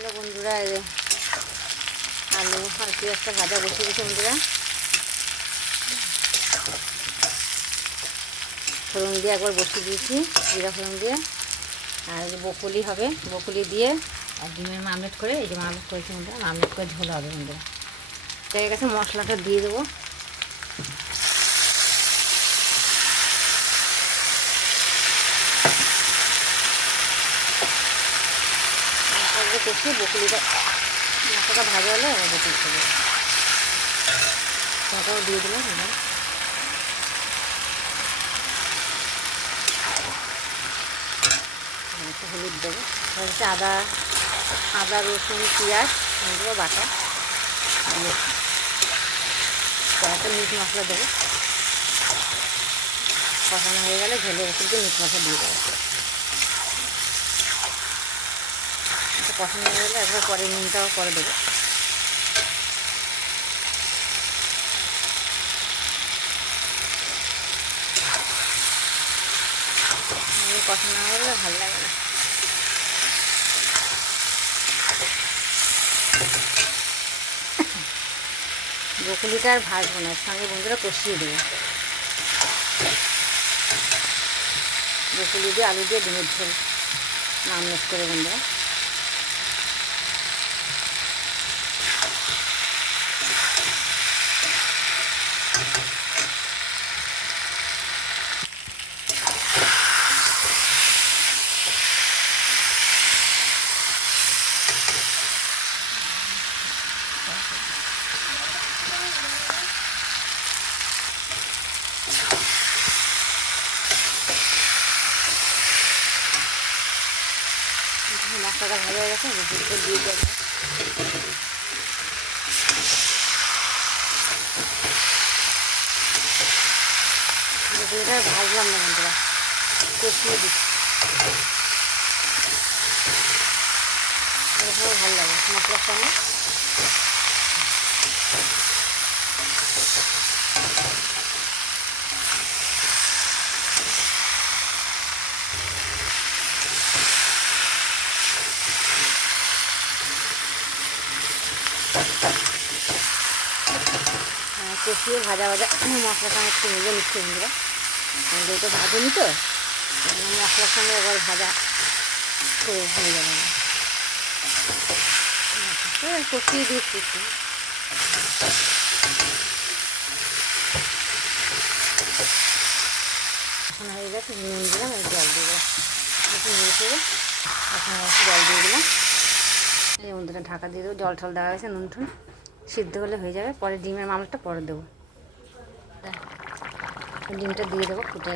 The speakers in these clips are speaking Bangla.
হ্যালো বন্ধুরা, আলু আর পেঁয়াজটা ভাজা বসিয়ে দিয়েছি বন্ধুরা। ফোড়ন দিয়ে একবার বসিয়ে দিয়েছি, জিরা ফোড়ন দিয়ে। আর বকুলি হবে, বকুলি দিয়ে আর ডিমের মামলেট করে, এই যে মামলেট করেছি বন্ধুরা, মামলেট করে ঝোল হবে বন্ধুরা। হয়ে গেছে, মশলাটা দিয়ে দেবো। মশলাটা কষিয়ে বকুলিটা, মশলাটা ভাজা হলে আবার বকুলি দেবো, ওটাও দিয়ে দিলাম। একটু হলুদ দেবো, হচ্ছে আদা রসুন পেঁয়াজ দেবো বাটা, কয়েকটা মিট মশলা দেবো। কষানো হয়ে গেলে ঝোলের ওষুধ দিয়ে মিট মশলা দিয়ে দেবো। কষানো হয়ে গেলে একবার পরে নুনটাও করে দেবো। কষানো হলে ভালো লাগে না। বকুলিটা আর ভাজবো না, সঙ্গে বন্ধুরা কষিয়ে দেবো। বকুলি দিয়ে আলু দিয়ে ডিমের ঝোল মামলেট করে বন্ধুরা। মশলাটা ভালো হয়ে গেছে, বকুলিটা দিয়ে দেবো। বকুলিটা ভাজলাম না বন্ধুরা, কষিয়ে দিচ্ছি। এরকম ভালো লাগে মশলার সঙ্গে। কষিয়ে ভাজা মশলার সঙ্গে একটু ভেজে নিচ্ছি বন্ধুরা, যেহেতু ভাজেনি তো মশলার সঙ্গে একবার ভাজা করে হয়ে যাবে। কষিয়ে দিচ্ছি একটু। এখন হয়ে গেছে, নুন দিলাম, জল দিয়ে দিলাম, একটু নেড়ে চেড়ে এখন জল দিয়ে দিলাম। এই বন্ধুরা ঢাকা দিয়ে দেবো, জল টল দেওয়া হয়েছে, নুন টুন সিদ্ধ হলে হয়ে যাবে। পরে ডিমের মামলাটা পরে দেবো। ডিমটা দিয়ে দেবো ফুটে,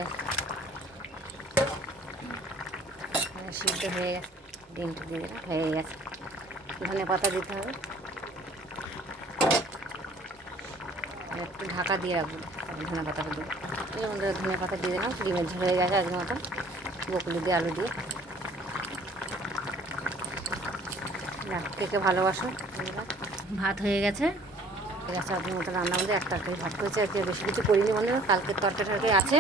সিদ্ধ হয়ে গেছে। ডিমটা দিয়ে দিলাম, হয়ে গেছে। ধনে পাতা দিতে হবে, একটু ঢাকা দিয়ে রাখবো, ধনে পাতাটা দেবো। এই বন্ধুরা ধনে পাতা দিয়ে দিলাম, ডিমের ঝোল হয়ে গেছে আজকের মতন, বকুলি দিয়ে আলু দিয়ে। কে ভালোবাসো। ভাত হয়ে গেছে, আজকের মতো রান্না আমাদের একটা ভাত করেছে, আজকে বেশি কিছু করিনি বন্ধুরা, কালকের তরকারি আছে